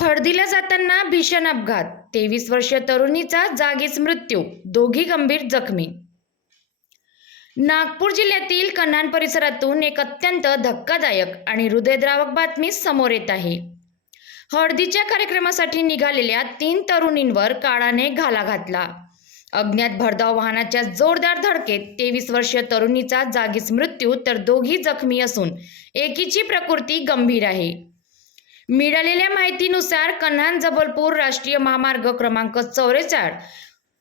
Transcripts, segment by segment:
हळदीला जाताना भीषण अपघात, 23 वर्षीय तरुणीचा जागीच मृत्यू, दोघी गंभीर जखमी. नागपूर जिल्ह्यातील कन्हान परिसरातून एक अत्यंत धक्कादायक आणि हृदयद्रावक बातमी समोर येत आहे. हळदीच्या कार्यक्रमासाठी निघालेल्या 3 तरुणींवर काळाने घाला घातला. अज्ञात भरधाव वाहनाच्या जोरदार धडकेत 23 वर्षीय तरुणीचा जागीच मृत्यू तर दोघी जखमी असून एकीची प्रकृती गंभीर आहे. मिळालेल्या माहितीनुसार कन्हान जबलपूर राष्ट्रीय महामार्ग क्रमांक 44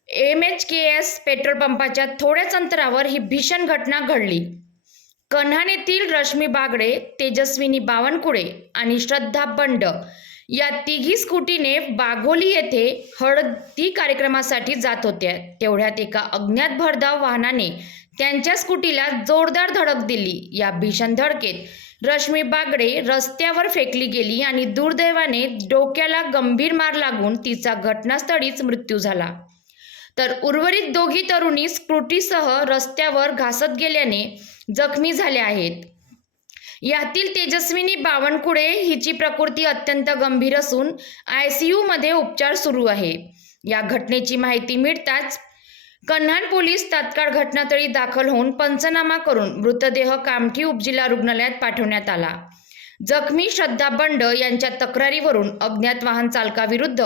MHKS पेट्रोल पंपाच्या थोड्याच अंतरावर ही भीषण घटना घडली. कन्हान येथील रश्मी बागडे, तेजस्विनी बावनकुळे आणि श्रद्धा बंड या तिघी स्कूटीने बाघोली येथे हळदी कार्यक्रमासाठी जात होत्या. तेवढ्यात एका अज्ञात भरधाव वाहनाने त्यांच्या स्कूटीला जोरदार धडक दिली. या भीषण धडकेत रश्मी बागडे रस्त्यावर फेकली गेली आणि दुर्दैवाने डोक्याला गंभीर मार लागून तिचा घटनास्थळीच मृत्यू झाला. तर उर्वरित दोघी तरुणी स्कूटीसह रस्त्यावर घासत गेल्याने जखमी झाल्या आहेत. यातील तेजस्विनी बावनकुळे हिची प्रकृती अत्यंत गंभीर असून ICU मध्ये उपचार सुरू आहे. या घटनेची माहिती मिळताच कन्हान पोलीस तात्काळ घटनास्थळी दाखल होऊन पंचनामा करून मृतदेह कामठी उपजिल्हा रुग्णालयात पाठवण्यात आला. जखमी श्रद्धा बंड यांच्या तक्रारीवरून अज्ञात वाहन चालकाविरुद्ध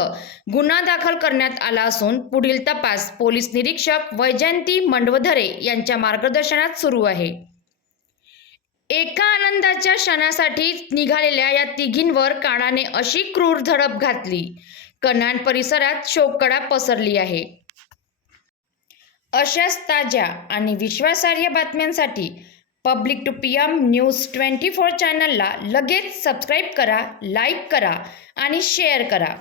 गुन्हा दाखल करण्यात आला असून पुढील तपास पोलीस निरीक्षक वैजयंती मंडवधरे यांच्या मार्गदर्शनात सुरू आहे. एका आनंदाच्या क्षणासाठी निघालेल्या या तिघींवर काळाने अशी क्रूर झडप घातली. कन्हान परिसरात शोककळा पसरली आहे. अशाच ताज्या आणि विश्वासार्ह बातम्यांसाठी पब्लिक टू PM न्यूज 24 चॅनलला लगेच सबस्क्राईब करा, लाईक करा आणि शेअर करा.